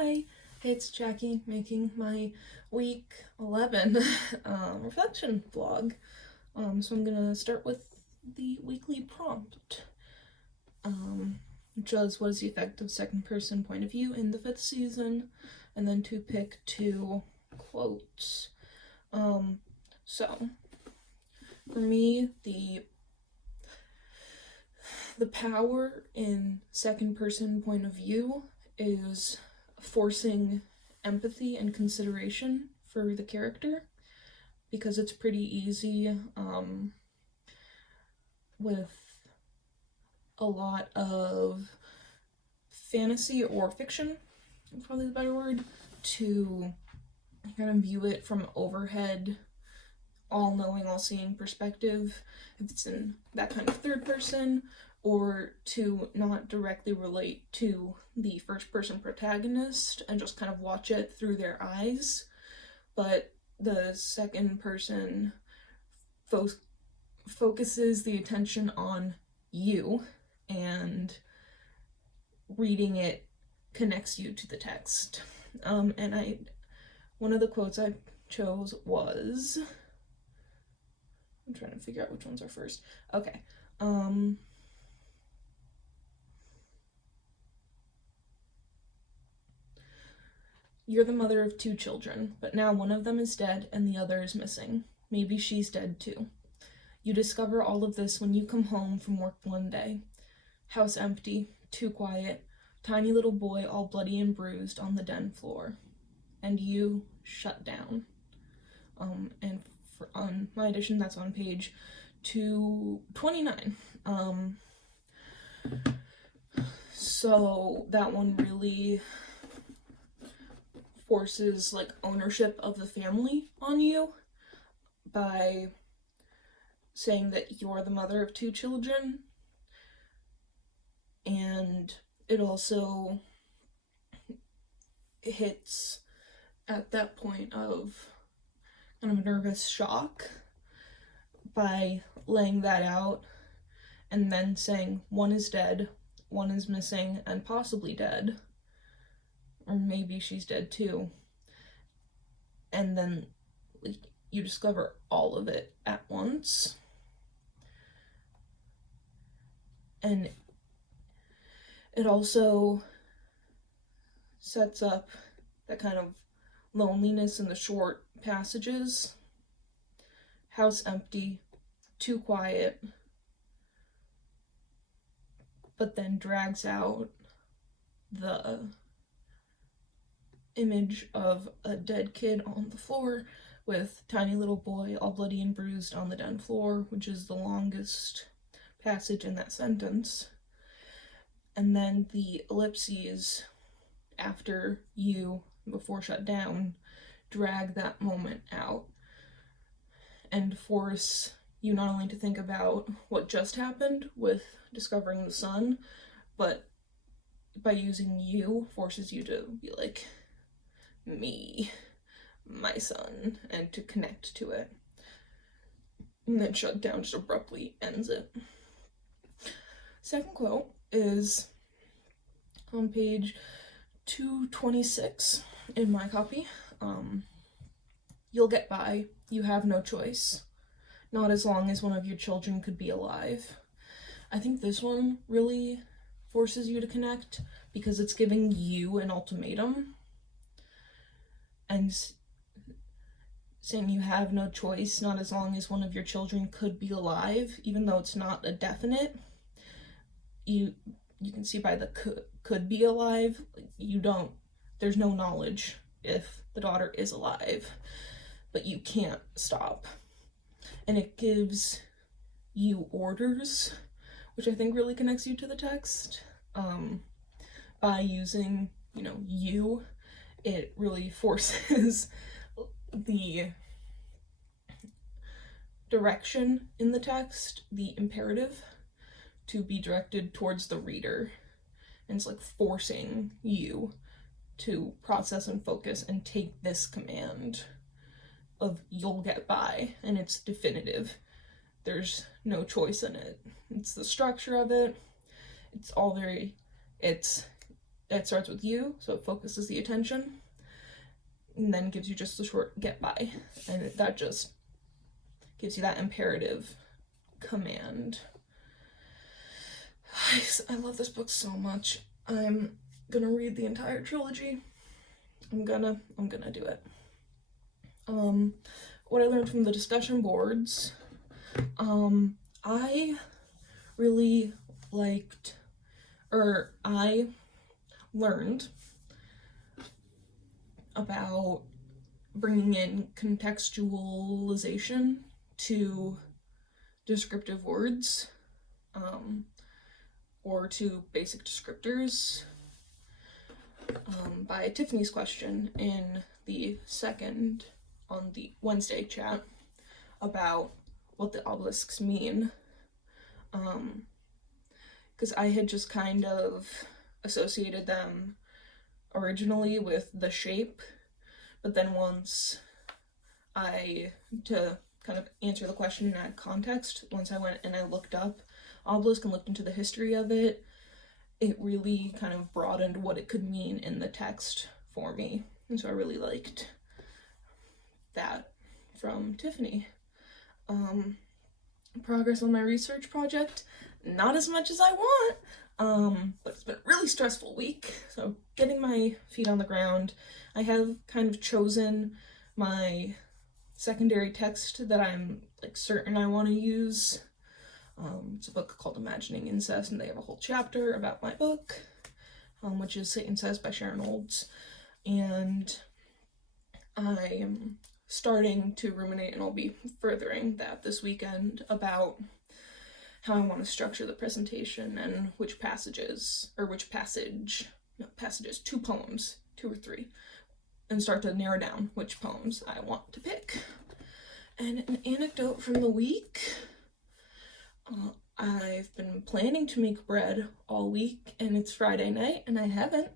Hi, it's Jackie making my week 11 reflection vlog. So I'm gonna start with the weekly prompt, which is what is the effect of second person point of view in the 5th season, and then to pick 2 quotes. So for me, the power in second person point of view is forcing empathy and consideration for the character, because it's pretty easy with a lot of fantasy or fiction, probably the better word, to kind of view it from overhead, all-knowing, all-seeing perspective, if it's in that kind of third person, or to not directly relate to the first-person protagonist and just kind of watch it through their eyes. But the second person focuses the attention on you, and reading it connects you to the text. One of the quotes I chose was, I'm trying to figure out which ones are first. Okay. You're the mother of 2 children, but now one of them is dead and the other is missing. Maybe she's dead too. You discover all of this when you come home from work one day. House empty, too quiet, tiny little boy all bloody and bruised on the den floor. And you shut down. On my edition, that's on page 229. So that one really forces like ownership of the family on you by saying that you're the mother of 2 children, and it also hits at that point of kind of nervous shock by laying that out and then saying one is dead, one is missing and possibly dead, or maybe she's dead too, and then you discover all of it at once. And it also sets up that kind of loneliness in the short passages. House empty, too quiet, but then drags out the image of a dead kid on the floor with tiny little boy all bloody and bruised on the den floor, which is the longest passage in that sentence. And then the ellipses after you, before shut down, drag that moment out and force you not only to think about what just happened with discovering the son, but by using you, forces you to be like, me, my son, and to connect to it. And then shut down just abruptly ends it. Second quote is on page 226 in my copy. You'll get by. You have no choice. Not as long as one of your children could be alive. I think this one really forces you to connect because it's giving you an ultimatum and saying you have no choice, not as long as one of your children could be alive, even though it's not a definite. You can see by the could be alive, there's no knowledge if the daughter is alive, but you can't stop. And it gives you orders, which I think really connects you to the text. By using, you, it really forces the direction in the text, the imperative, to be directed towards the reader. And it's like forcing you to process and focus and take this command of you'll get by, and it's definitive. There's no choice in it. It's the structure of it. It's it starts with you, so it focuses the attention, and then gives you just a short get by, and that just gives you that imperative command. I love this book so much. I'm gonna read the entire trilogy. I'm gonna do it. What I learned from the discussion boards, I really liked, or I learned about bringing in contextualization to descriptive words, or to basic descriptors, by Tiffany's question in the second on the Wednesday chat about what the obelisks mean, because I had just kind of associated them originally with the shape, but then once to kind of answer the question and add context, once I went and I looked up obelisk and looked into the history of it, it really kind of broadened what it could mean in the text for me. And so I really liked that from Tiffany. Progress on my research project, not as much as I want, but it's been a really stressful week, so getting my feet on the ground. I have kind of chosen my secondary text that I'm like certain I want to use. It's a book called Imagining Incest, and they have a whole chapter about my book, which is Satan Says by Sharon Olds, and I am starting to ruminate, and I'll be furthering that this weekend, about how I want to structure the presentation and which passages, 2 poems, 2 or 3, and start to narrow down which poems I want to pick. And an anecdote from the week, I've been planning to make bread all week, and it's Friday night, and I haven't.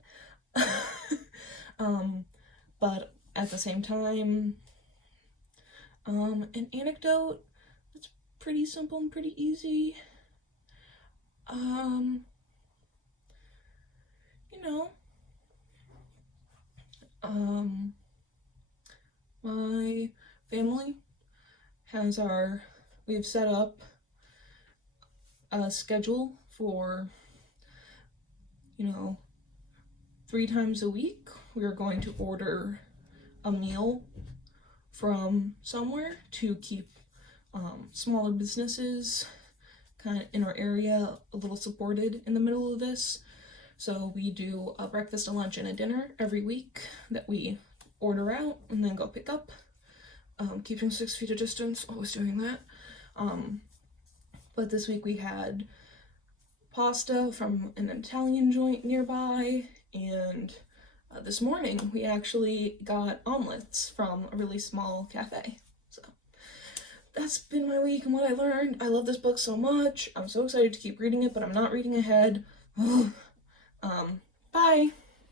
But at the same time, an anecdote that's pretty simple and pretty easy. My family we've set up a schedule for, 3 times a week. We're going to order a meal from somewhere to keep smaller businesses kind of in our area a little supported in the middle of this. So we do a breakfast, a lunch, and a dinner every week that we order out and then go pick up, keeping 6 feet of distance, always doing that. But this week we had pasta from an Italian joint nearby, and this morning we actually got omelets from a really small cafe. So that's been my week and what I learned. I love this book so much. I'm so excited to keep reading it, but I'm not reading ahead. Bye!